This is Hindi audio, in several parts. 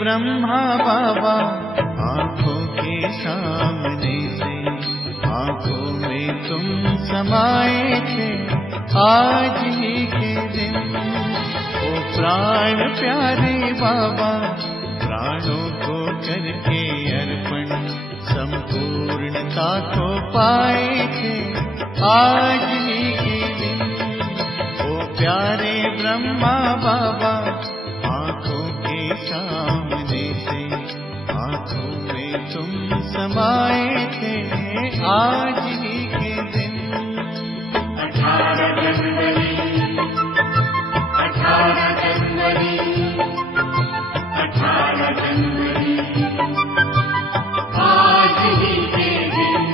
ब्रह्मा बाबा आंखों के सामने से आंखों में तुम समाये थे आज ही के दिन। ओ प्राण प्यारे बाबा प्राणों को करके अर्पण संपूर्णता को पाए थे आज ही के दिन। ओ प्यारे ब्रह्मा बाबा आंखों के सामने से आंखों में तुम समाये थे आज ही के दिन। 18 जनवरी 18 जनवरी 18 जनवरी आज ही के दिन।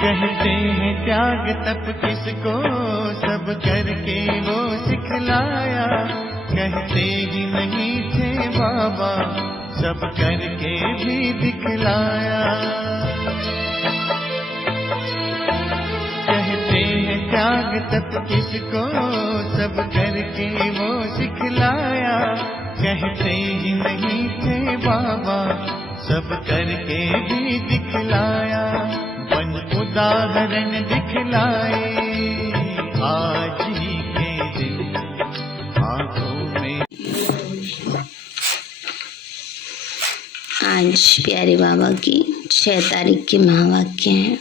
कहते हैं त्याग तप किसको सब करके वो सिखलाया। कहते ही नहीं थे बाबा सब करके भी दिखलाया। कहते हैं त्याग तप किसको सब करके वो सिखलाया। कहते ही नहीं थे बाबा सब करके भी दिखलाया। बन उदाहरण दिखलाए आज ही के दिन आंखों में। आज प्यारे बाबा की 6 तारीख के महावाक्य हैं।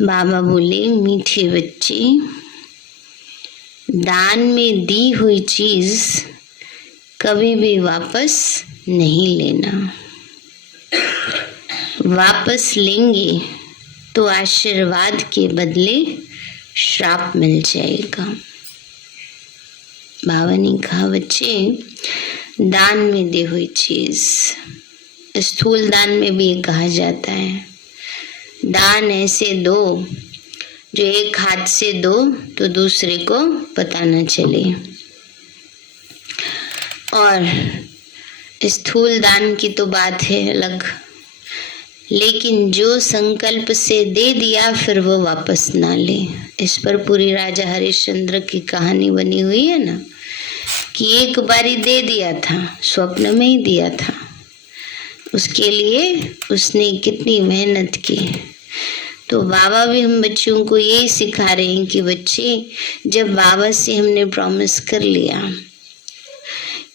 बाबा बोले, मीठे बच्चे, दान में दी हुई चीज कभी भी वापस नहीं लेना। वापस लेंगे तो आशीर्वाद के बदले श्राप मिल जाएगा। बाबा ने कहा, बच्चे, दान में दी हुई चीज, स्थूल दान में भी कहा जाता है, दान ऐसे दो जो एक हाथ से दो तो दूसरे को पता न चले। और स्थूल दान की तो बात है अलग, लेकिन जो संकल्प से दे दिया फिर वो वापस ना ले। इस पर पूरी राजा हरिश्चंद्र की कहानी बनी हुई है ना, कि एक बारी दे दिया था, स्वप्न में ही दिया था, उसके लिए उसने कितनी मेहनत की। तो बाबा भी हम बच्चों को यही सिखा रहे हैं कि बच्चे, जब बाबा से हमने प्रॉमिस कर लिया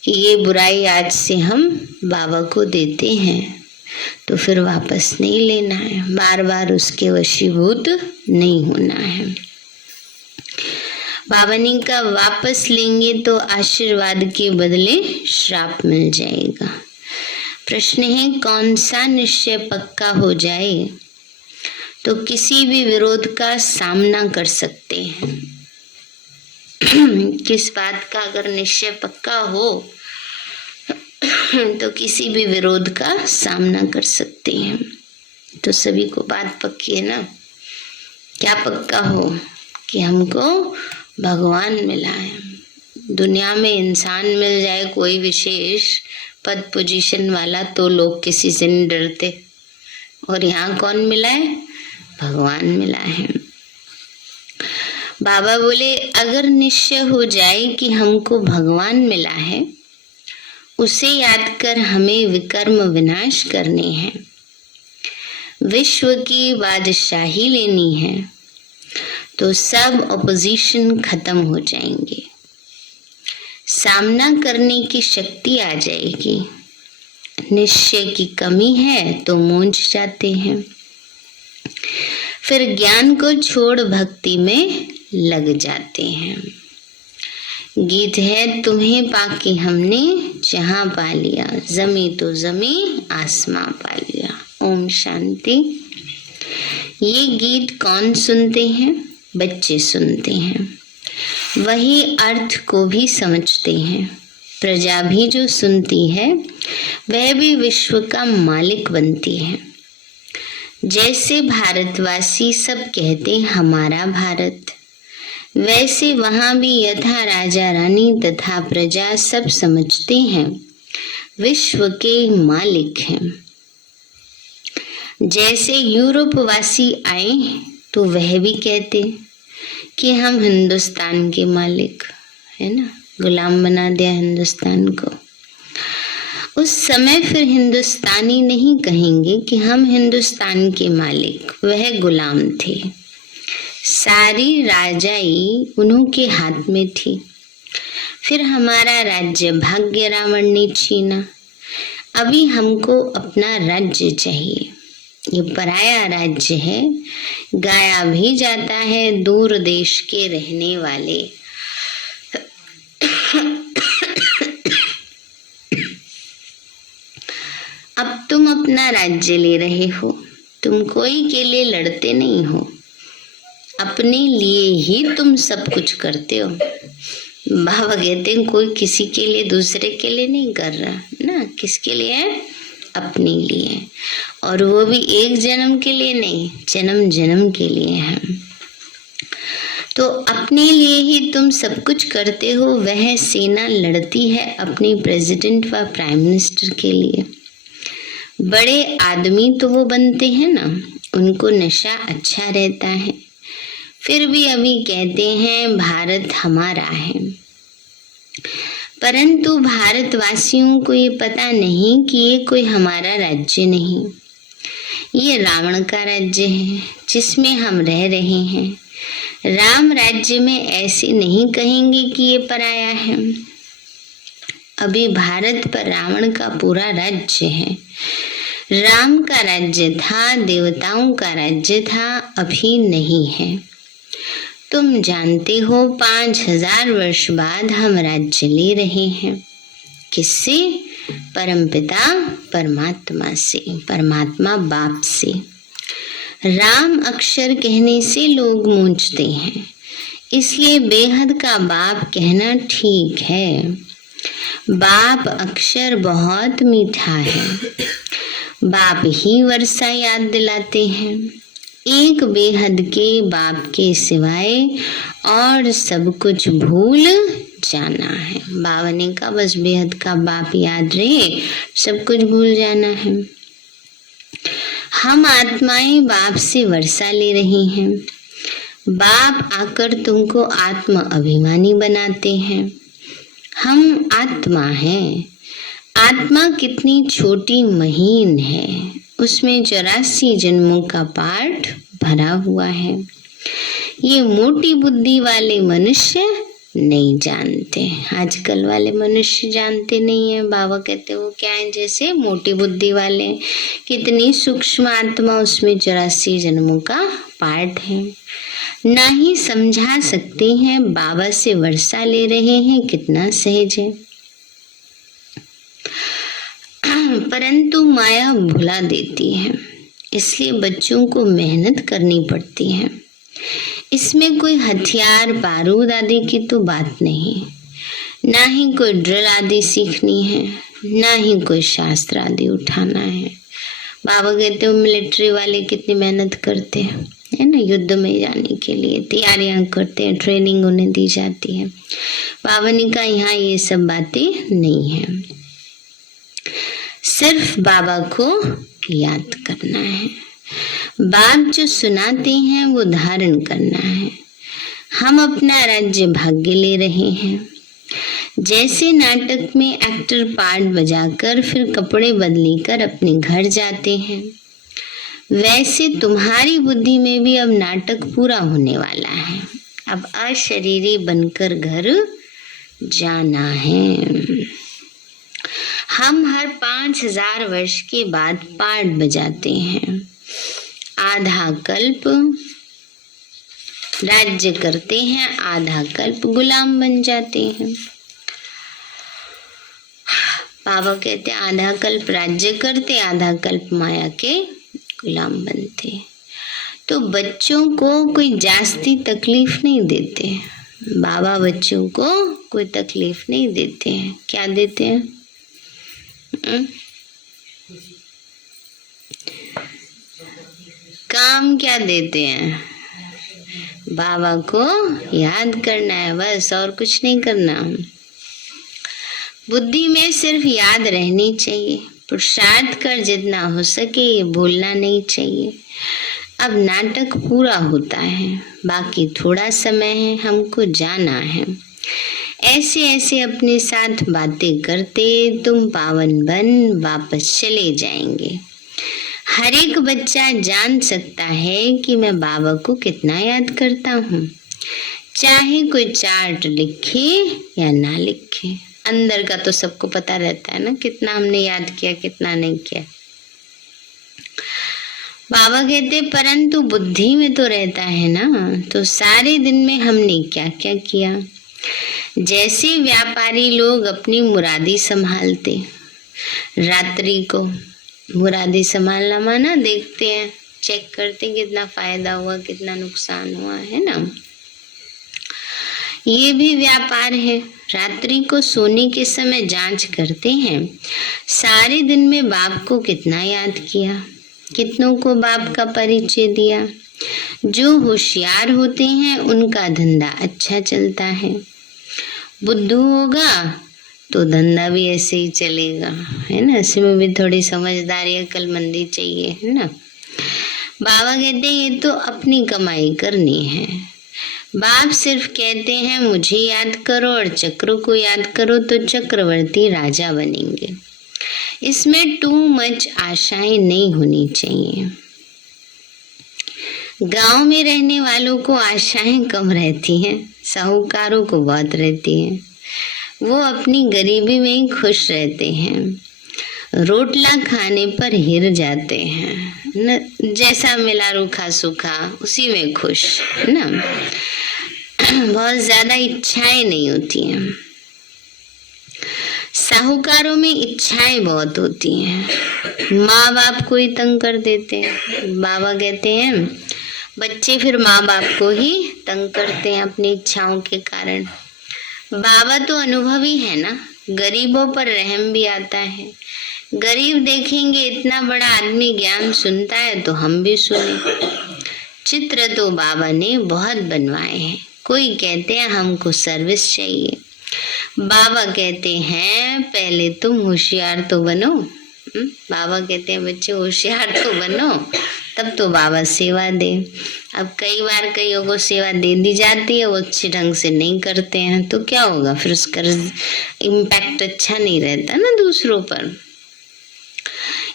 कि ये बुराई आज से हम बाबा को देते हैं, तो फिर वापस नहीं लेना है, बार बार उसके वशीभूत नहीं होना है। बाबा ने कहा, वापस लेंगे तो आशीर्वाद के बदले श्राप मिल जाएगा। प्रश्न है, कौन सा निश्चय पक्का हो जाए तो किसी भी विरोध का सामना कर सकते हैं। किस बात का अगर निश्चय पक्का हो तो किसी भी विरोध का सामना कर सकते हैं। तो सभी को बात पक्की है ना। क्या पक्का हो? कि हमको भगवान मिला है। दुनिया में इंसान मिल जाए कोई विशेष पद पोजीशन वाला तो लोग किसी से नहीं डरते, और यहाँ कौन मिला है? भगवान मिला है। बाबा बोले, अगर निश्चय हो जाए कि हमको भगवान मिला है, उसे याद कर हमें विकर्म विनाश करने हैं, विश्व की बादशाही लेनी है, तो सब ऑपोजिशन खत्म हो जाएंगे, सामना करने की शक्ति आ जाएगी। निश्चय की कमी है तो मूंझ जाते हैं, फिर ज्ञान को छोड़ भक्ति में लग जाते हैं। गीत है, तुम्हें पाके हमने जहां पा लिया, जमी तो जमी आसमां पा लिया। ओम शांति। ये गीत कौन सुनते हैं? बच्चे सुनते हैं, वही अर्थ को भी समझते हैं। प्रजा भी जो सुनती है वह भी विश्व का मालिक बनती है। जैसे भारतवासी सब कहते हमारा भारत, वैसे वहां भी यथा राजा रानी तथा प्रजा सब समझते हैं विश्व के मालिक हैं। जैसे यूरोपवासी आए तो वह भी कहते कि हम हिंदुस्तान के मालिक है ना, गुलाम बना दिया हिंदुस्तान को। उस समय फिर हिंदुस्तानी नहीं कहेंगे कि हम हिंदुस्तान के मालिक, वह गुलाम थे। सारी राजाई उन्हीं के हाथ में थी। फिर हमारा राज्य भाग्य रावण ने छीना। अभी हमको अपना राज्य चाहिए। ये पराया राज्य है, गाया भी जाता है दूर देश के रहने वाले। अब तुम अपना राज्य ले रहे हो, तुम कोई के लिए लड़ते नहीं हो, अपने लिए ही तुम सब कुछ करते हो। बाबा कहते हैं कोई किसी के लिए दूसरे के लिए नहीं कर रहा ना, किसके लिए है? अपने लिए, और वो भी एक जन्म के लिए नहीं, जन्म जन्म के लिए है। तो अपने लिए ही तुम सब कुछ करते हो। वह सेना लड़ती है अपने प्रेसिडेंट व प्राइम मिनिस्टर के लिए। बड़े आदमी तो वो बनते हैं ना, उनको नशा अच्छा रहता है, फिर भी अभी कहते हैं भारत हमारा है। परंतु भारतवासियों को ये पता नहीं कि ये कोई हमारा राज्य नहीं, ये रावण का राज्य है जिसमें हम रह रहे हैं। राम राज्य में ऐसे नहीं कहेंगे कि ये पराया है। अभी भारत पर रावण का पूरा राज्य है। राम का राज्य था, देवताओं का राज्य था, अभी नहीं है। तुम जानते हो 5000 वर्ष बाद हम राज्य ले रहे हैं। किससे? परमपिता परमात्मा से, परमात्मा बाप से। राम अक्षर कहने से लोग मूंझते हैं, इसलिए बेहद का बाप कहना ठीक है। बाप अक्षर बहुत मीठा है, बाप ही वर्षा याद दिलाते हैं। एक बेहद के बाप के सिवाय और सब कुछ भूल जाना है। बाबा ने कहा बस बेहद का बाप याद रहे, सब कुछ भूल जाना है। हम आत्माएं बाप से वर्षा ले रही हैं। बाप आकर तुमको आत्म अभिमानी बनाते हैं। हम आत्मा हैं। आत्मा कितनी छोटी महीन है, उसमें 84 जन्मों का पाठ भरा हुआ है। ये मोटी बुद्धि वाले मनुष्य नहीं जानते। आजकल वाले मनुष्य जानते नहीं है। बाबा कहते वो क्या है? जैसे मोटी बुद्धि वाले, कितनी सूक्ष्म आत्मा, उसमें 84 जन्मों का पाठ है। ना ही समझा सकते हैं। बाबा से वर्षा ले रहे हैं, कितना सहज है। परंतु माया भुला देती है, इसलिए बच्चों को मेहनत करनी पड़ती है। इसमें कोई हथियार बारूद आदि की तो बात नहीं, ना ही कोई ड्रिल आदि सीखनी है, ना ही कोई शास्त्र आदि उठाना है। बाबा कहते हो मिलिट्री वाले कितनी मेहनत करते हैं, है ना, युद्ध में जाने के लिए तैयारियां करते हैं, ट्रेनिंग उन्हें दी जाती है। बाबा ने कहा यहाँ ये सब बातें नहीं है, सिर्फ बाबा को याद करना है। बाप जो सुनाते हैं वो धारण करना है। हम अपना राज्य भाग्य ले रहे हैं। जैसे नाटक में एक्टर पार्ट बजाकर फिर कपड़े बदली कर अपने घर जाते हैं, वैसे तुम्हारी बुद्धि में भी अब नाटक पूरा होने वाला है। अब अशरीरी बनकर घर जाना है। हम हर 5000 वर्ष के बाद पाठ बजाते हैं। आधा कल्प राज्य करते हैं, आधा कल्प गुलाम बन जाते हैं। बाबा कहते हैं आधा कल्प राज्य करते, आधा कल्प माया के गुलाम बनते। तो बच्चों को कोई जास्ती तकलीफ नहीं देते। बाबा बच्चों को कोई तकलीफ नहीं देते हैं। क्या देते हैं? काम क्या देते हैं? बाबा को याद करना है, बस और कुछ नहीं करना। बुद्धि में सिर्फ याद रहनी चाहिए। पुरुषार्थ कर जितना हो सके ये भूलना नहीं चाहिए। अब नाटक पूरा होता है, बाकी थोड़ा समय है, हमको जाना है। ऐसे ऐसे अपने साथ बातें करते तुम पावन बन वापस चले जाएंगे। हर एक बच्चा जान सकता है कि मैं बाबा को कितना याद करता हूँ, चाहे कोई चार्ट लिखे या ना लिखे। अंदर का तो सबको पता रहता है ना, कितना हमने याद किया कितना नहीं किया। बाबा कहते परंतु बुद्धि में तो रहता है ना, तो सारे दिन में हमने क्या क्या किया। जैसे व्यापारी लोग अपनी मुरादी संभालते, रात्रि को मुरादी संभालना माना देखते हैं, चेक करते कितना फायदा हुआ कितना नुकसान हुआ, है ना। ये भी व्यापार है। रात्रि को सोने के समय जांच करते हैं, सारे दिन में बाप को कितना याद किया, कितनों को बाप का परिचय दिया। जो होशियार होते हैं उनका धंधा अच्छा चलता है। बुद्धू होगा तो धंधा भी ऐसे ही चलेगा, है ना। इसमें भी थोड़ी समझदारी अक्लमंदी चाहिए, है ना। बाबा कहते हैं ये तो अपनी कमाई करनी है। बाप सिर्फ कहते हैं मुझे याद करो और चक्रों को याद करो तो चक्रवर्ती राजा बनेंगे। इसमें टू मच आशाएं नहीं होनी चाहिए। गांव में रहने वालों को आशाएं कम रहती हैं, साहूकारों को बहुत रहती हैं। वो अपनी गरीबी में ही खुश रहते हैं। रोटला खाने पर हिर जाते हैं न, जैसा मिला रूखा सूखा उसी में खुश, है ना। बहुत ज्यादा इच्छाएं नहीं होती हैं। साहूकारों में इच्छाएं बहुत होती हैं। माँ बाप को ही तंग कर देते हैं। बाबा कहते हैं बच्चे फिर माँ बाप को ही तंग करते हैं अपनी इच्छाओं के कारण। बाबा तो अनुभवी है ना, गरीबों पर रहम भी आता है। गरीब देखेंगे इतना बड़ा आदमी ज्ञान सुनता है तो हम भी सुने। चित्र तो बाबा ने बहुत बनवाए हैं। कोई कहते हैं हमको सर्विस चाहिए। बाबा कहते हैं पहले तुम होशियार तो बनो। बाबा कहते हैं बच्चे होशियार तो बनो, तब तो बाबा सेवा दे। अब कई बार कईयों को सेवा दे दी जाती है, वो अच्छे ढंग से नहीं करते हैं तो क्या होगा, फिर उसका इम्पैक्ट अच्छा नहीं रहता ना दूसरों पर।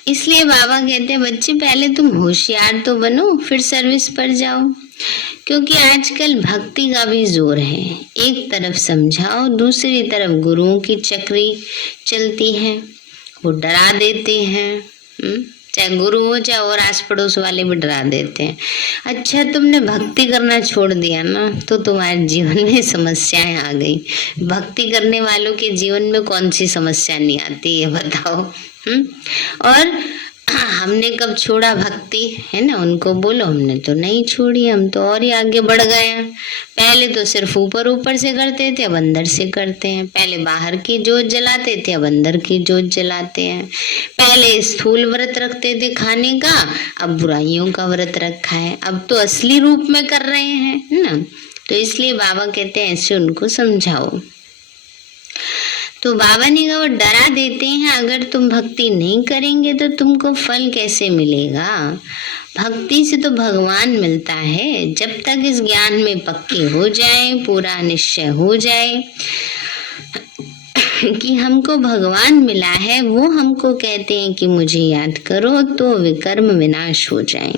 इसलिए बाबा कहते हैं बच्चे पहले तुम होशियार तो बनो, फिर सर्विस पर जाओ। क्योंकि आजकल भक्ति का भी जोर है। एक तरफ समझाओ, दूसरी तरफ गुरुओं की चक्री चलती है, वो डरा देते हैं। चाहे गुरु हो चाहे और आस पड़ोस वाले भी डरा देते हैं। अच्छा तुमने भक्ति करना छोड़ दिया ना तो तुम्हारे जीवन में समस्याएं आ गई। भक्ति करने वालों के जीवन में कौन सी समस्या नहीं आती ये बताओ। और हमने कब छोड़ा भक्ति, है ना। उनको बोलो हमने तो नहीं छोड़ी, हम तो और ही आगे बढ़ गए हैं। पहले तो सिर्फ ऊपर ऊपर से करते थे, अब अंदर से करते हैं। पहले बाहर की जोत जलाते थे, अब अंदर की जोत जलाते हैं। पहले स्थूल व्रत रखते थे खाने का, अब बुराइयों का व्रत रखा है। अब तो असली रूप में कर रहे हैं, है ना। तो इसलिए बाबा कहते हैं ऐसे उनको समझाओ। तो बाबा ने कहा वो डरा देते हैं, अगर तुम भक्ति नहीं करेंगे तो तुमको फल कैसे मिलेगा। भक्ति से तो भगवान मिलता है। जब तक इस ज्ञान में पक्के हो जाए, पूरा निश्चय हो जाए, कि हमको भगवान मिला है, वो हमको कहते हैं कि मुझे याद करो तो विकर्म विनाश हो जाए।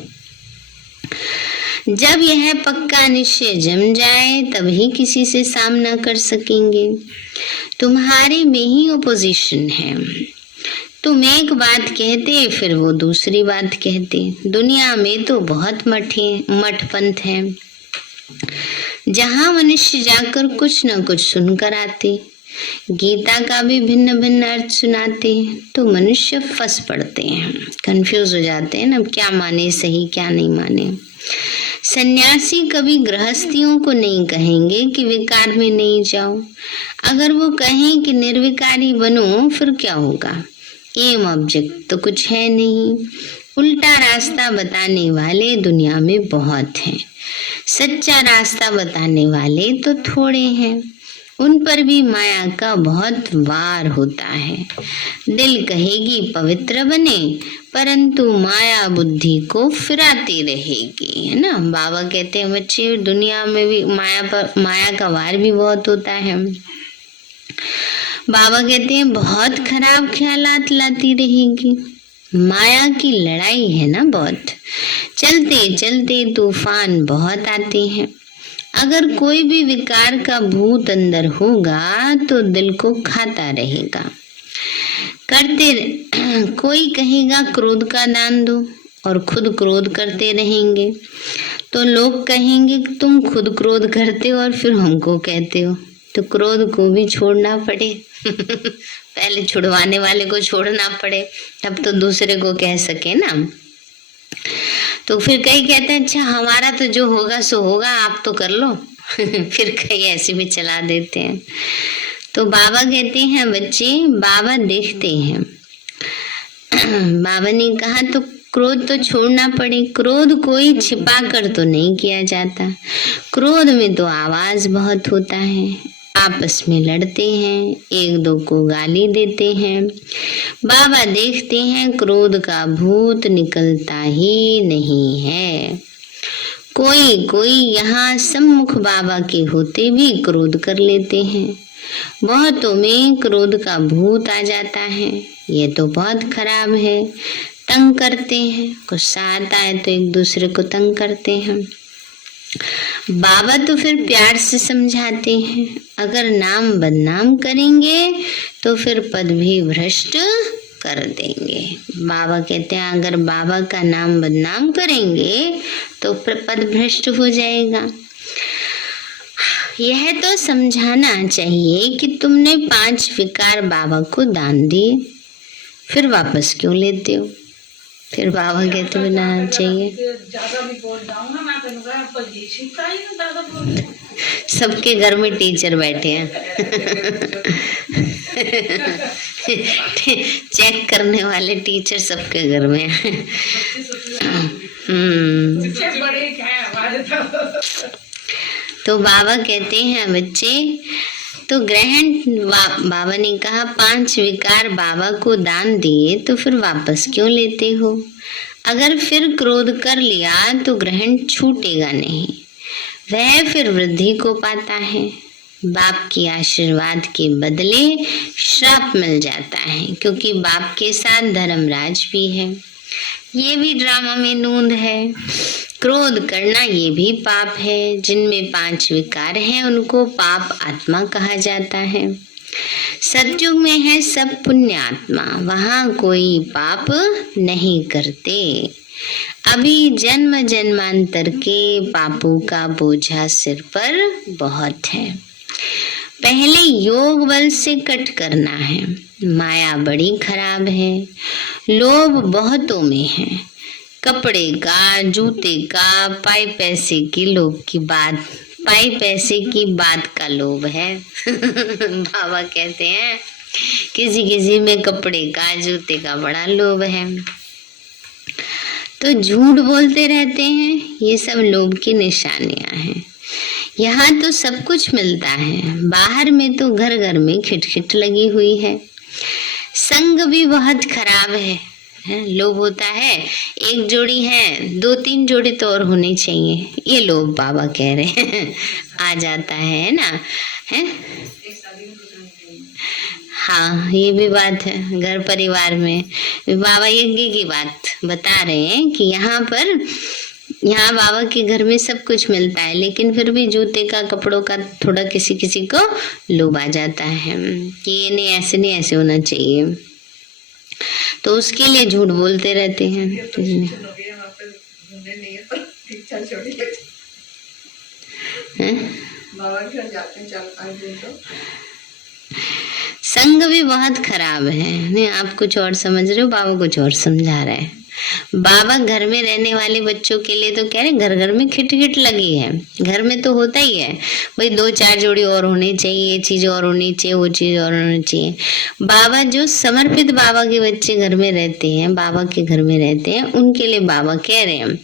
जब यह पक्का निश्चय जम जाए तभी किसी से सामना कर सकेंगे। तुम्हारे में ही ओपोजिशन है। तुम एक बात कहते फिर वो दूसरी बात कहते। दुनिया में तो बहुत मठ पंथ है, जहाँ मनुष्य जाकर कुछ न कुछ सुनकर आते। गीता का भी भिन्न भिन्न अर्थ सुनाते, तो मनुष्य फंस पड़ते हैं, कंफ्यूज हो जाते हैं ना, क्या माने सही क्या नहीं माने। सन्यासी कभी गृहस्थियों को नहीं कहेंगे कि विकार में नहीं जाओ। अगर वो कहें कि निर्विकारी बनो फिर क्या होगा? एम ऑब्जेक्ट तो कुछ है नहीं। उल्टा रास्ता बताने वाले दुनिया में बहुत हैं, सच्चा रास्ता बताने वाले तो थोड़े हैं। उन पर भी माया का बहुत वार होता है। दिल कहेगी पवित्र बने, परंतु माया बुद्धि को फिराती रहेगी, है ना। बाबा कहते हैं बच्चे, दुनिया में भी माया का वार भी बहुत होता है। बाबा कहते हैं बहुत खराब ख्यालात लाती रहेगी। माया की लड़ाई है ना बहुत, चलते चलते तूफान बहुत आते हैं। अगर कोई भी विकार का भूत अंदर होगा तो दिल को खाता रहेगा। कोई कहेगा क्रोध का दान दो और खुद क्रोध करते रहेंगे, तो लोग कहेंगे कि तुम खुद क्रोध करते हो और फिर हमको कहते हो, तो क्रोध को भी छोड़ना पड़े। पहले छुड़वाने वाले को छोड़ना पड़े, तब तो दूसरे को कह सके ना। तो फिर कई कहते हैं अच्छा हमारा तो जो होगा सो होगा, आप तो कर लो। फिर कई ऐसे भी चला देते हैं। तो बाबा कहते हैं बच्चे, बाबा देखते हैं। बाबा ने कहा तो क्रोध तो छोड़ना पड़े। क्रोध कोई छिपा कर तो नहीं किया जाता। क्रोध में तो आवाज बहुत होता है, आपस में लड़ते हैं, एक दो को गाली देते हैं। बाबा देखते हैं क्रोध का भूत निकलता ही नहीं है। कोई यहाँ सम्मुख बाबा के होते भी क्रोध कर लेते हैं। बहुतों में क्रोध का भूत आ जाता है, ये तो बहुत खराब है। तंग करते हैं, गुस्सा आता है तो एक दूसरे को तंग करते हैं। बाबा तो फिर प्यार से समझाते हैं, अगर नाम बदनाम करेंगे तो फिर पद भी भ्रष्ट कर देंगे। बाबा कहते हैं अगर बाबा का नाम बदनाम करेंगे तो फिर पद भ्रष्ट हो जाएगा। यह तो समझाना चाहिए कि तुमने 5 विकार बाबा को दान दिए, फिर वापस क्यों लेते हो? फिर बाबा कहते बनाना चाहिए। सबके घर में टीचर बैठे हैं। चेक करने वाले टीचर सबके घर में हैं। तो बाबा कहते हैं बच्चे, तो ग्रहण बाबा ने कहा 5 विकार बाबा को दान दिए तो फिर वापस क्यों लेते हो? अगर फिर क्रोध कर लिया तो ग्रहण छूटेगा नहीं, वह फिर वृद्धि को पाता है। बाप की आशीर्वाद के बदले श्राप मिल जाता है, क्योंकि बाप के साथ धर्मराज भी है। ये भी ड्रामा में नूंद है। क्रोध करना ये भी पाप है। जिनमें 5 विकार हैं उनको पाप आत्मा कहा जाता है। सतयुग में है सब पुण्य आत्मा, वहाँ कोई पाप नहीं करते। अभी जन्म जन्मांतर के पापों का बोझा सिर पर बहुत है। पहले योग बल से कट करना है। माया बड़ी खराब है, लोभ बहुतों में है। कपड़े का, जूते का, पाई पैसे की लोभ की बात, पाई पैसे की बात का लोभ है। बाबा कहते हैं किसी किसी में कपड़े का, जूते का बड़ा लोभ है, तो झूठ बोलते रहते हैं। ये सब लोभ की निशानियां हैं। यहाँ तो सब कुछ मिलता है, बाहर में तो घर घर में खिटखिट लगी हुई है। संग भी बहुत खराब है। लोभ होता है, एक जोड़ी है, 2-3 जोड़ी तो और होनी चाहिए, ये लोभ बाबा कह रहे हैं। आ जाता है ना, है हाँ, ये भी बात है। घर परिवार में बाबा यज्ञ की बात बता रहे हैं कि यहाँ बाबा के घर में सब कुछ मिलता है, लेकिन फिर भी जूते का, कपड़ों का थोड़ा किसी किसी को लोभ आ जाता है कि ये नहीं, ऐसे होना चाहिए, तो उसके लिए झूठ बोलते रहते हैं। बाबा के घर जाते हैं 4-5 दिन तो संग भी बहुत खराब है। नहीं, आप कुछ और समझ रहे हो, बाबा कुछ और समझा रहे हैं। बाबा घर में रहने वाले बच्चों के लिए तो कह रहे घर घर में खिट लगी है। घर में तो होता ही है भाई, 2-4 जोड़ी और होनी चाहिए, ये चीज और होनी चाहिए, वो चीज और होनी चाहिए। बाबा जो समर्पित बाबा के बच्चे घर में रहते हैं, बाबा के घर में रहते हैं, उनके लिए बाबा कह रहे हैं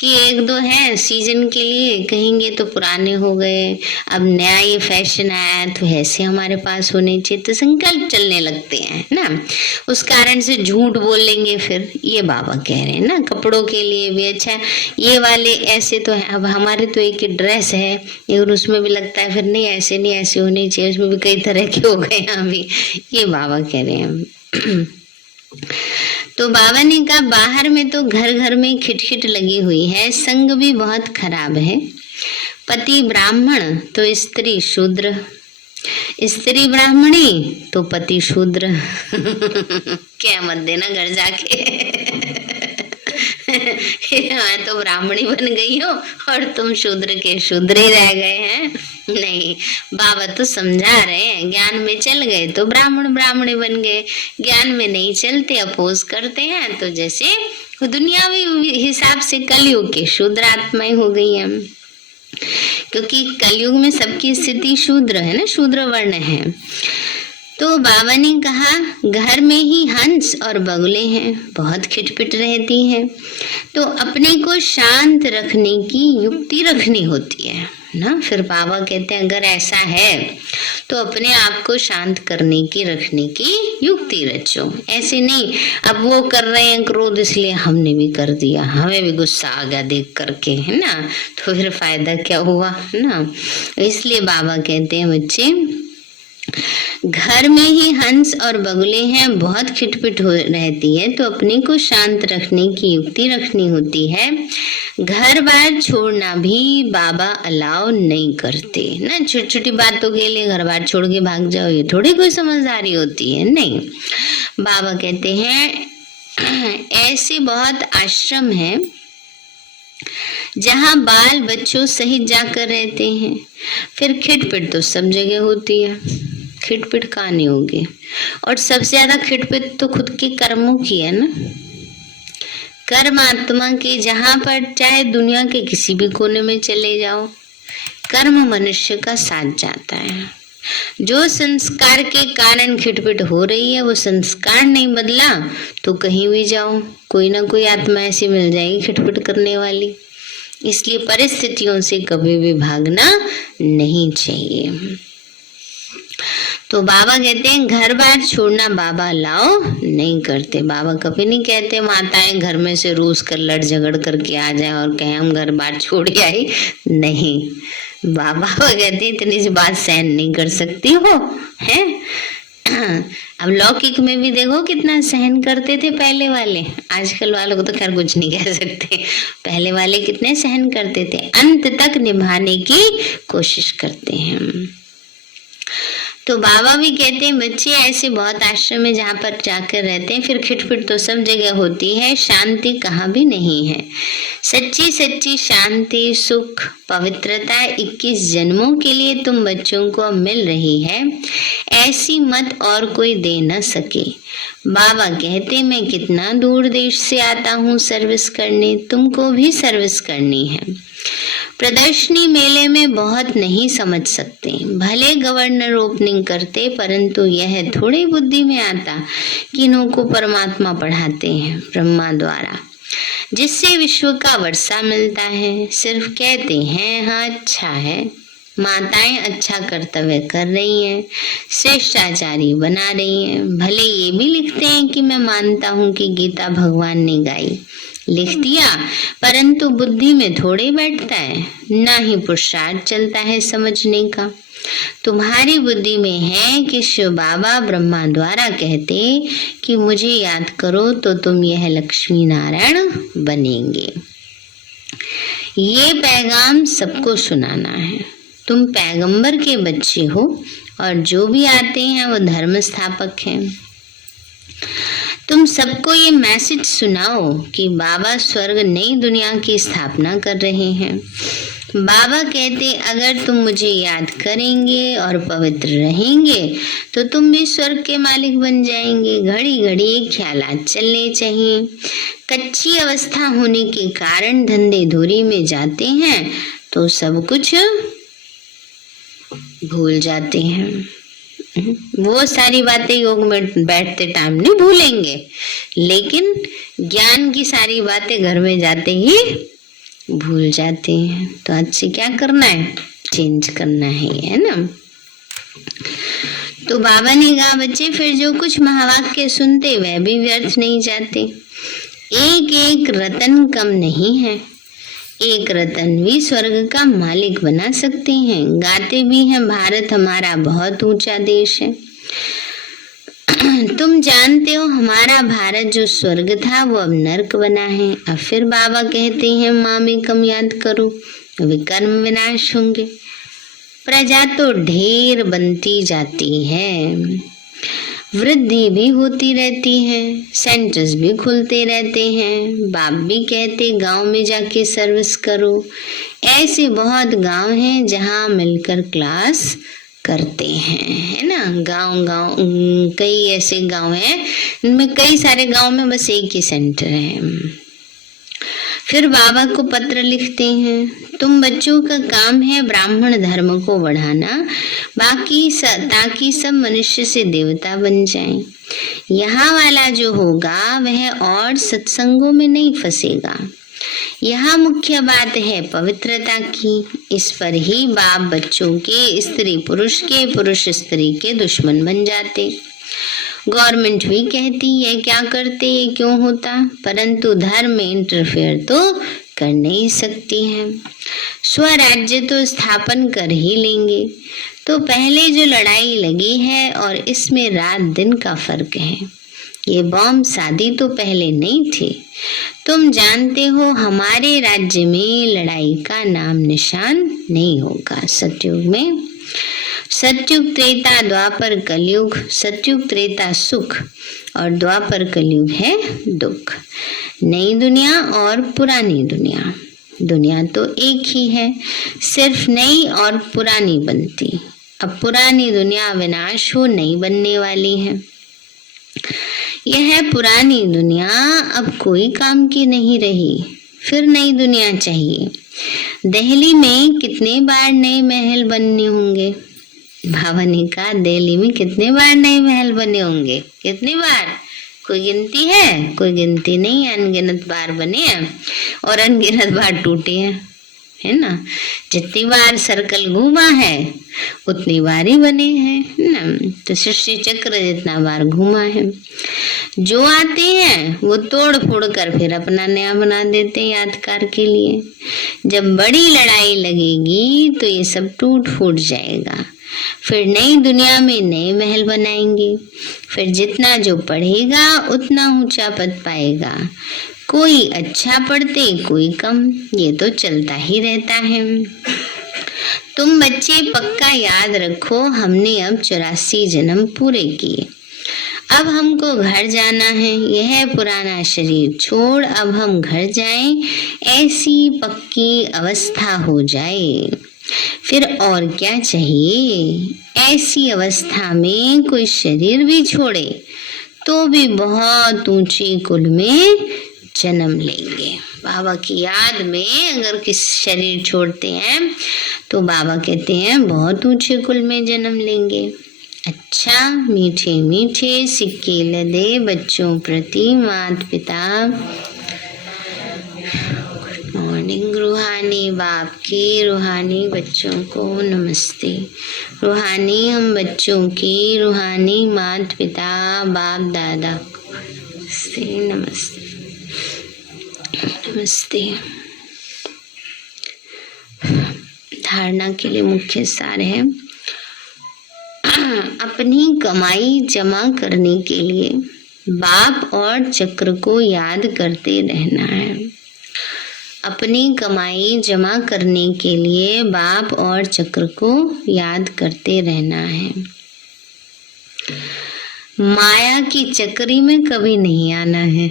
कि 1-2 हैं सीजन के लिए, कहेंगे तो पुराने हो गए, अब नया ये फैशन आया तो ऐसे हमारे पास होने चाहिए, तो संकल्प चलने लगते हैं ना, उस कारण से झूठ बोल लेंगे। फिर ये बाबा कह रहे हैं ना, कपड़ों के लिए भी अच्छा, ये वाले ऐसे तो है, अब हमारे तो एक ही ड्रेस है और उसमें भी लगता है फिर नहीं ऐसे होनी चाहिए, उसमें भी कई तरह के हो गए अभी, ये बाबा कह रहे हैं। तो बाबा ने कहा बाहर में तो घर घर में खिटखिट लगी हुई है, संग भी बहुत खराब है। पति ब्राह्मण तो स्त्री शूद्र, स्त्री ब्राह्मणी तो पति शूद्र। क्या मत देना घर जाके। मैं तो ब्राह्मणी बन गई हूँ और तुम शूद्र के शूद्र ही रह गए हैं। नहीं, बाबा तो समझा रहे हैं, ज्ञान में चल गए तो ब्राह्मणी बन गए, ज्ञान में नहीं चलते, अपोज करते हैं, तो जैसे दुनियावी हिसाब से कलयुग के शूद्र आत्माएं हो गई हैं, क्योंकि कलयुग में सबकी स्थिति शूद्र है ना, शूद्र वर्ण है। तो बाबा ने कहा घर में ही हंस और बगुले हैं, बहुत खिटपिट रहती हैं, तो अपने को शांत रखने की युक्ति रखनी होती है ना। फिर बाबा कहते हैं अगर ऐसा है तो अपने आप को शांत करने की, रखने की युक्ति रचो। ऐसे नहीं अब वो कर रहे हैं क्रोध, इसलिए हमने भी कर दिया, हमें भी गुस्सा आ गया देख करके, है ना, तो फिर फायदा क्या हुआ ना। इसलिए बाबा कहते हैं बच्चे घर में ही हंस और बगुले हैं, बहुत खिटपिट हो रहती है, तो अपने को शांत रखने की युक्ति रखनी होती है। घर बार छोड़ना भी बाबा अलाउ नहीं करते ना, छोटी छोटी बातों के लिए घर बार छोड़ के भाग जाओ, ये थोड़ी कोई समझदारी होती है। नहीं, बाबा कहते हैं ऐसे बहुत आश्रम हैं जहाँ बाल बच्चों सहित जाकर रहते हैं। फिर खिटपिट तो सब जगह होती है, खिटपिट कहाँ नहीं होगी, और सबसे ज्यादा खिटपिट तो खुद के कर्मों की है ना। कर्म आत्मा के, जहां पर चाहे दुनिया के किसी भी कोने में चले जाओ, कर्म मनुष्य का साथ जाता है। जो संस्कार के कारण खिटपिट हो रही है, वो संस्कार नहीं बदला तो कहीं भी जाओ कोई ना कोई आत्मा ऐसी मिल जाएगी खिटपिट करने वाली। इसलिए परिस्थितियों से कभी भी भागना नहीं चाहिए। तो बाबा कहते हैं घर बार छोड़ना बाबा अलाउ नहीं करते। बाबा कभी नहीं कहते माताएं घर में से रूस कर लड़ झगड़ करके आ जाए और कहें हम घर बार छोड़ आई, नहीं। बाबा कहते इतनी सी बात सहन नहीं कर सकती हो, है। अब लौकिक में भी देखो कितना सहन करते थे पहले वाले, आजकल वालों को तो खैर कुछ नहीं कह सकते। पहले वाले कितने सहन करते थे, अंत तक निभाने की कोशिश करते हैं। तो बाबा भी कहते हैं बच्चे ऐसे बहुत आश्रम में जहाँ पर जाकर रहते हैं, फिर खिटपिट तो सब जगह होती है, शांति कहाँ भी नहीं है। सच्ची सच्ची शांति, सुख, पवित्रता 21 जन्मों के लिए तुम बच्चों को अब मिल रही है, ऐसी मत और कोई दे न सके। बाबा कहते मैं कितना दूर देश से आता हूँ सर्विस करने, तुमको भी सर्विस करनी है। प्रदर्शनी मेले में बहुत नहीं समझ सकते, भले गवर्नर ओपनिंग करते, परंतु यह थोड़ी बुद्धि में आता कि इन्हों को परमात्मा पढ़ाते हैं ब्रह्मा द्वारा, जिससे विश्व का वर्षा मिलता है। सिर्फ कहते हैं हाँ अच्छा है, माताएं अच्छा कर्तव्य कर रही हैं, श्रेष्ठाचारी बना रही हैं। भले ये भी लिखते हैं कि मैं मानता हूँ कि गीता भगवान ने गाई, लिख दिया, परंतु बुद्धि में थोड़े बैठता है, ना ही पुरुषार्थ चलता है समझने का। तुम्हारी बुद्धि में है कि शिव बाबा ब्रह्मा द्वारा कहते कि मुझे याद करो तो तुम यह लक्ष्मी नारायण बनेंगे। ये पैगाम सबको सुनाना है। तुम पैगंबर के बच्चे हो और जो भी आते हैं वो धर्म स्थापक हैं। तुम सबको ये मैसेज सुनाओ कि बाबा स्वर्ग नई दुनिया की स्थापना कर रहे हैं। बाबा कहते अगर तुम मुझे याद करेंगे और पवित्र रहेंगे तो तुम भी स्वर्ग के मालिक बन जाएंगे। घड़ी घड़ी ख्यालात चलने चाहिए। कच्ची अवस्था होने के कारण धंधे धूरी में जाते हैं तो सब कुछ भूल जाते हैं। वो सारी बातें योग में बैठते टाइम नहीं भूलेंगे, लेकिन ज्ञान की सारी बातें घर में जाते ही भूल जाते हैं। तो आज से क्या करना है? चेंज करना है ना। तो बाबा ने कहा बच्चे फिर जो कुछ महावाक्य सुनते वह भी व्यर्थ नहीं जाते। एक एक रतन कम नहीं है। एक रतन भी स्वर्ग का मालिक बना सकते हैं। गाते भी हैं भारत हमारा बहुत ऊंचा देश है। तुम जानते हो हमारा भारत जो स्वर्ग था वो अब नर्क बना है। अब फिर बाबा कहते हैं माँ में कम याद करो, विकर्म विनाश होंगे। प्रजा तो ढेर बनती जाती है, वृद्धि भी होती रहती है, सेंटर्स भी खुलते रहते हैं। बाप भी कहते गांव में जाके सर्विस करो। ऐसे बहुत गांव हैं जहां मिलकर क्लास करते हैं, है ना। गांव कई ऐसे गांव हैं इनमें कई सारे गांव में बस एक ही सेंटर है। फिर बाबा को पत्र लिखते हैं, तुम बच्चों का काम है ब्राह्मण धर्म को बढ़ाना, ताकि सब मनुष्य से देवता बन जाएं। यहाँ वाला जो होगा वह और सत्संगों में नहीं फंसेगा। यहाँ मुख्य बात है पवित्रता की। इस पर ही बाप बच्चों के स्त्री पुरुष के, पुरुष स्त्री के दुश्मन बन जाते। गवर्नमेंट भी कहती है क्या करते ये क्यों होता, परंतु धर्म में इंटरफेयर तो कर नहीं सकती है। स्वराज्य तो स्थापन कर ही लेंगे। तो पहले जो लड़ाई लगी है और इसमें रात दिन का फर्क है। ये बॉम्ब शादी तो पहले नहीं थे। तुम जानते हो हमारे राज्य में लड़ाई का नाम निशान नहीं होगा। सतयुग में, सतयुग त्रेता द्वापर कलयुग, सतयुग त्रेता सुख और द्वापर कलयुग है दुख। नई दुनिया और पुरानी दुनिया, दुनिया तो एक ही है, सिर्फ नई और पुरानी बनती। अब पुरानी दुनिया विनाश हो नई बनने वाली है। यह पुरानी दुनिया अब कोई काम की नहीं रही, फिर नई दुनिया चाहिए। दिल्ली में कितने बार नए महल बनने होंगे? बाबा ने कहा दिल्ली में कितने बार नए महल बने होंगे? कितनी बार? कोई गिनती है? कोई गिनती नहीं। अनगिनत बार बने हैं और अनगिनत बार टूटे हैं, है ना। जितनी बार सर्कल घूमा है उतनी बार ही बने हैं ना। तो सृष्टि चक्र जितना बार घूमा है। जो आते हैं वो तोड़ फोड़ कर फिर अपना नया बना देते हैं यादगार के लिए। जब बड़ी लड़ाई लगेगी तो ये सब टूट फूट जाएगा। फिर नई दुनिया में नए महल बनाएंगे। फिर जितना जो पढ़ेगा उतना ऊंचा पद पाएगा। कोई अच्छा पढ़ते कोई कम, ये तो चलता ही रहता है। तुम बच्चे पक्का याद रखो, हमने अब 84 जन्म पूरे किए। अब हमको घर जाना है। यह पुराना शरीर छोड़ अब हम घर जाएं, ऐसी पक्की अवस्था हो जाए। फिर और क्या चाहिए? ऐसी अवस्था में कोई शरीर भी छोड़े तो भी बहुत ऊंचे कुल में जन्म लेंगे। बाबा की याद में अगर किस शरीर छोड़ते हैं तो बाबा कहते हैं बहुत ऊंचे कुल में जन्म लेंगे। अच्छा, मीठे मीठे सिक्के लदे बच्चों प्रति माता पिता मॉर्निंग। रूहानी बाप की रूहानी बच्चों को नमस्ते। रूहानी हम बच्चों की रूहानी माता पिता बाप दादा से नमस्ते। नमस्ते। धारणा के लिए मुख्य सार है, अपनी कमाई जमा करने के लिए बाप और चक्र को याद करते रहना है। अपनी कमाई जमा करने के लिए बाप और चक्र को याद करते रहना है। माया की चक्री में कभी नहीं आना है।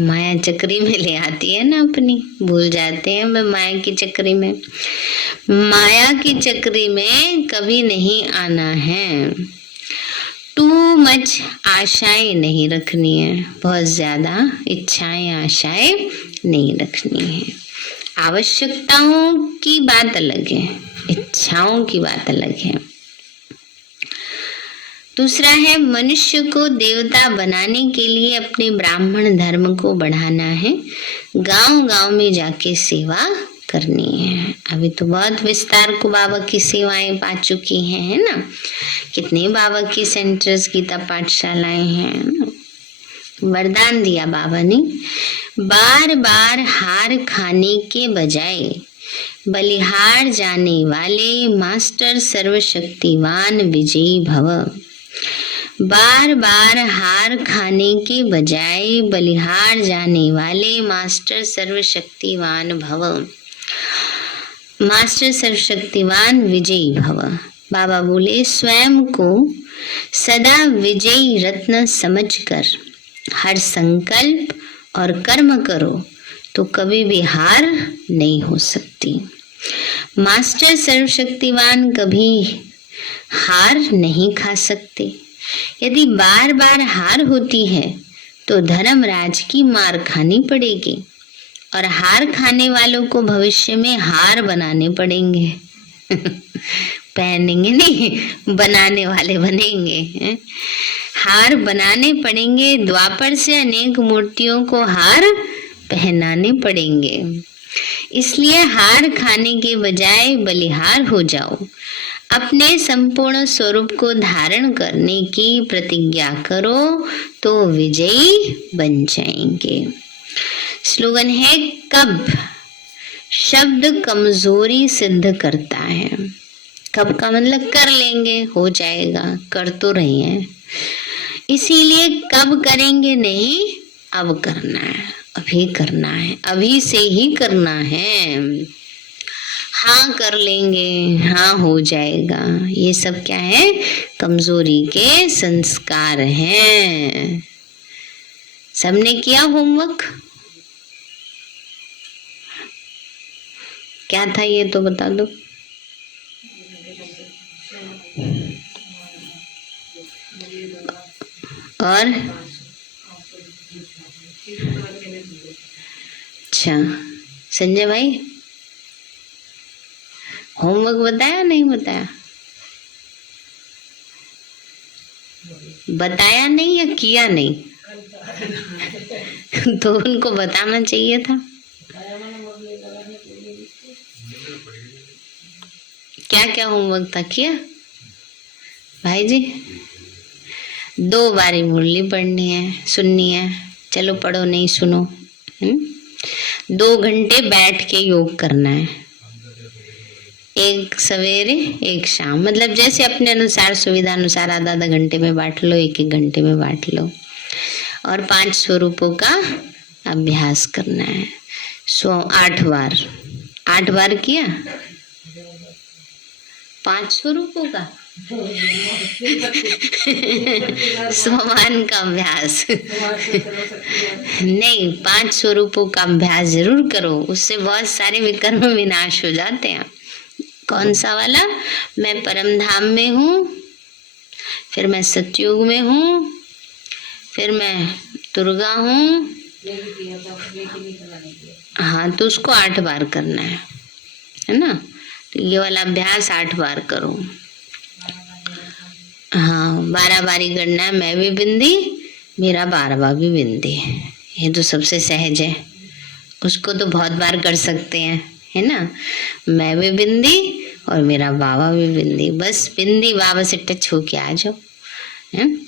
माया चक्री में ले आती है ना अपनी, भूल जाते हैं मैं माया की चक्री में। माया की चक्री में कभी नहीं आना है। टू मच आशाएं नहीं रखनी है, बहुत ज्यादा इच्छाएं आशाएं नहीं रखनी है। आवश्यकताओं की बात अलग है, इच्छाओं की बात अलग है। दूसरा है, मनुष्य को देवता बनाने के लिए अपने ब्राह्मण धर्म को बढ़ाना है। गांव-गांव में जाके सेवा करनी है। अभी तो बहुत विस्तार को बाबा की सेवाएं पा चुकी हैं, है ना। कितने बाबा की सेंटर्स, गीता पाठशालाएं हैं। वरदान दिया बाबा ने, बार बार हार खाने के बजाय बलिहार जाने वाले मास्टर सर्वशक्तिवान विजयी भव। बार बार हार खाने के बजाय बलिहार जाने वाले मास्टर सर्वशक्तिवान भव। मास्टर सर्वशक्तिवान विजयी भव। बाबा बोले, स्वयं को सदा विजयी रत्न समझकर हर संकल्प और कर्म करो तो कभी भी हार नहीं हो सकती। मास्टर सर्वशक्तिवान कभी हार नहीं खा सकते। यदि बार बार हार होती है तो धर्मराज की मार खानी पड़ेगी और हार खाने वालों को भविष्य में हार बनाने पड़ेंगे। पहनेंगे नहीं, बनाने वाले बनेंगे। हार बनाने पड़ेंगे। द्वापर से अनेक मूर्तियों को हार पहनाने पड़ेंगे। इसलिए हार खाने के बजाय बलिहार हो जाओ। अपने संपूर्ण स्वरूप को धारण करने की प्रतिज्ञा करो तो विजयी बन जाएंगे। स्लोगन है, कब शब्द कमजोरी सिद्ध करता है। कब का मतलब कर लेंगे, हो जाएगा, कर तो रही हैं। इसीलिए कब करेंगे नहीं, अब करना है, अभी करना है, अभी से ही करना है। हाँ कर लेंगे, हाँ हो जाएगा, ये सब क्या है, कमजोरी के संस्कार हैं। सबने किया होमवर्क? क्या था ये तो बता दो। और अच्छा, संजय भाई होमवर्क बताया नहीं बताया? बताया नहीं या किया नहीं? तो उनको बताना चाहिए था। क्या क्या होमवर्क था, किया भाई जी? 2 बारी मुरली पढ़नी है, सुननी है। चलो पढ़ो, नहीं सुनो। 2 घंटे बैठ के योग करना है, एक सवेरे एक शाम, मतलब जैसे अपने अनुसार सुविधा अनुसार आधा घंटे में बांट लो, 1 घंटे में बांट लो। और 5 स्वरूपों का अभ्यास करना है। 8 बार, 8 बार किया 5 स्वरूपों का सोमान का अभ्यास नहीं, 5 स्वरूपों का अभ्यास जरूर करो, उससे बहुत सारे विकर्म विनाश हो जाते हैं। कौन सा वाला? मैं परम धाम में हूँ, फिर मैं सतयुग में हूँ, फिर मैं दुर्गा हूँ। हाँ, तो उसको 8 बार करना है ना। तो ये वाला अभ्यास 8 बार करो। हाँ, 12 बारी करना है। मैं भी बिंदी, मेरा 12वां भी बिंदी, ये तो सबसे सहज है, उसको तो बहुत बार कर सकते हैं, है ना। मैं भी बिंदी और मेरा बाबा भी बिंदी, बस बिंदी बाबा से टच होके आ जाओ।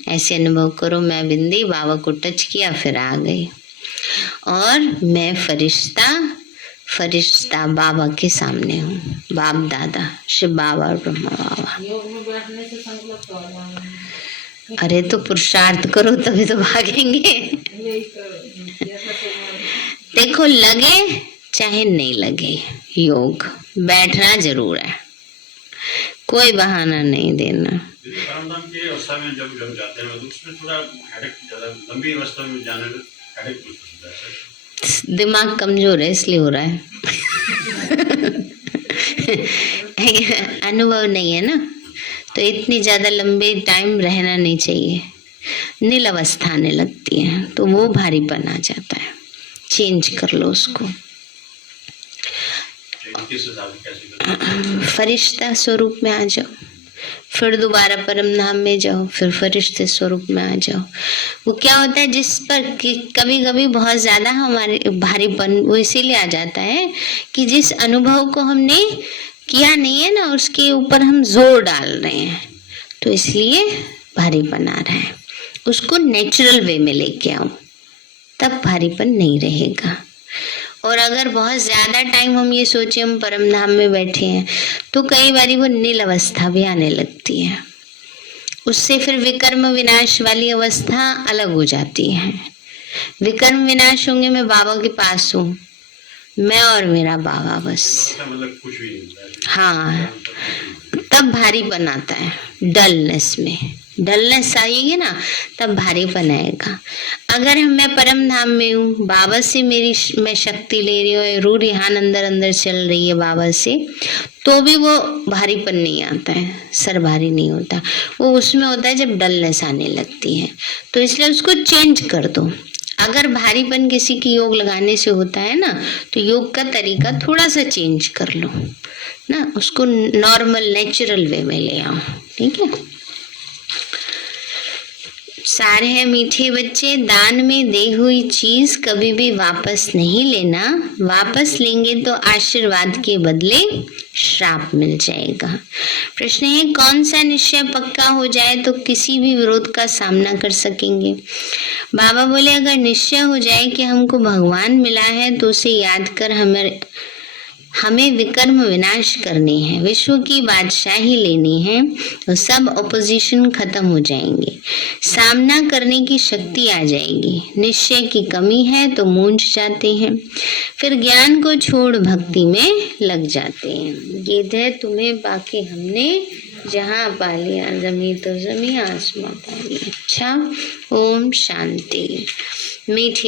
ऐसे अनुभव करो, मैं बिंदी, बाबा को टच किया, फिर आ गई। और मैं फरिश्ता बाबा के सामने हूँ, बाप दादा शिव बाबा और ब्रह्मा बाबा। योग में बैठने से संकल्प तो आ जाएगा। अरे तो पुरुषार्थ करो तभी तो भागेंगे। यही करो, जैसा तुम्हारा देखो लगे चाहे नहीं लगे, योग बैठना जरूर है, कोई बहाना नहीं देना। परमधाम की अवस्था में जब जाते हैं तो उसमें थोड़ा हेडेक, ज्यादा लंबी अवस्था में जाने में हेडेक होता है। दिमाग कमजोर है इसलिए हो रहा है। अनुभव नहीं है ना, तो इतनी ज्यादा लंबे टाइम रहना नहीं चाहिए। नील अवस्था आने लगती है तो वो भारीपन आ जाता है, चेंज कर लो उसको। फरिश्ता स्वरूप में आ जाओ, फिर दोबारा परम धाम में जाओ, फिर फरिश्ते स्वरूप में आ जाओ। वो क्या होता है, जिस पर कभी कभी बहुत ज्यादा हमारे भारीपन वो इसीलिए आ जाता है कि जिस अनुभव को हमने किया नहीं है ना, उसके ऊपर हम जोर डाल रहे हैं, तो इसलिए भारीपन आ रहा है। उसको नेचुरल वे में लेके आओ, तब भारीपन नहीं रहेगा। और अगर बहुत ज्यादा टाइम हम ये सोचे हम परम धाम में बैठे हैं, तो कई बार वो नील अवस्था भी आने लगती है। उससे फिर विकर्म विनाश वाली अवस्था अलग हो जाती है। विकर्म विनाश होंगे, मैं बाबा के पास हूँ, मैं और मेरा बाबा बस, मतलब कुछ भी नहीं होता है। हाँ, तब भारीपन आता है। डलनेस में डलनेस आएगी ना, तब भारीपन आएगा। अगर मैं परम धाम में हूँ, बाबा से मैं शक्ति ले रही हूँ, रूह रिहान अंदर अंदर चल रही है बाबा से, तो भी वो भारीपन नहीं आता है, सर भारी नहीं होता। वो उसमें होता है जब डलनेस आने लगती है, तो इसलिए उसको चेंज कर दो। अगर भारीपन किसी की योग लगाने से होता है ना, तो योग का तरीका थोड़ा सा चेंज कर लो ना, उसको नॉर्मल नेचुरल वे में ले आओ। ठीक है। सारे हैं मीठे बच्चे, दान में दी हुई चीज कभी भी वापस नहीं लेना, वापस लेंगे तो आशीर्वाद के बदले श्राप मिल जाएगा। प्रश्न है, कौन सा निश्चय पक्का हो जाए तो किसी भी विरोध का सामना कर सकेंगे? बाबा बोले, अगर निश्चय हो जाए कि हमको भगवान मिला है तो उसे याद कर हमें विकर्म विनाश करने हैं, विश्व की बादशाही लेनी है, तो सब ऑपोजिशन खत्म हो जाएंगे, सामना करने की शक्ति आ जाएगी। निश्चय की कमी है तो मूंझ जाते हैं, फिर ज्ञान को छोड़ भक्ति में लग जाते हैं। ये है तुम्हें बाकी हमने जहाँ पा लिया, जमी तो जमी आसमां पा लिया। अच्छा, ओम शांति। मीठे